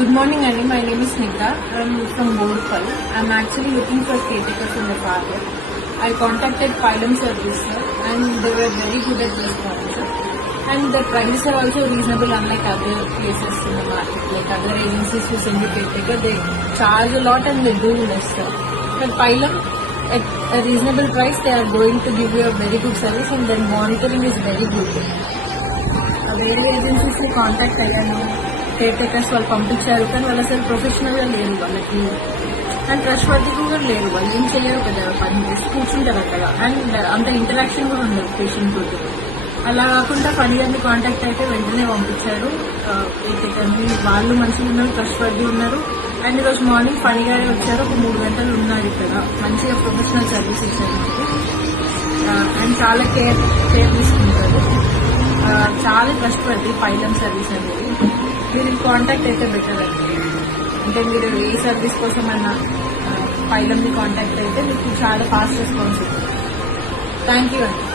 Good morning, Annie. My name is Snigdha. I'm from Bodupal. I'm actually looking for caretakers in the park. I contacted Phylum Service, sir, and they were very good at response. And the prices are also reasonable, unlike other places in the market. Like other agencies who send you caretaker, they charge a lot and they do less, sir. But Phylum, at a reasonable price, they are going to give you a very good service, and their monitoring is very good. వేరే ఏజెన్సీస్ని contact అయ్యాను, care takers వాళ్ళు పంపించారు, కానీ వాళ్ళు అసలు ప్రొఫెషనల్గా లేరు, వాళ్ళకి అండ్ ట్రస్ట్ వర్ది కూడా లేరు, వాళ్ళు ఏం చేయరు కదా, పని చేసి కూర్చుంటారు అక్కడ, అండ్ అంత ఇంటరాక్షన్ కూడా ఉండదు పేషెంట్ తోటి. అలా కాకుండా ఫనీ గారిని కాంటాక్ట్ అయితే వెంటనే పంపించారు కేర్ టేకర్ని. వాళ్ళు మంచిగా ఉన్నారు, ట్రస్ట్ వర్ది ఉన్నారు. అండ్ ఈరోజు మార్నింగ్ ఫనీ గారే వచ్చారు, ఒక 3 గంటలు ఉన్నారు ఇక్కడ, మంచిగా ప్రొఫెషనల్ సర్వీస్ ఇచ్చారు మాకు. అండ్ చాలా కేర్ తీసుకుంటారు. చాలా ట్రస్ట్ పడుతుంది ఫైలం సర్వీస్ అనేది. మీరు కాంటాక్ట్ అయితే బెటర్ అండి. అంటే మీరు ఏ సర్వీస్ కోసం అన్నా ఫైలంని కాంటాక్ట్ అయితే మీకు చాలా ఫాస్ట్ రెస్పాన్స్ ఉంటుంది. థ్యాంక్ యూ అండి.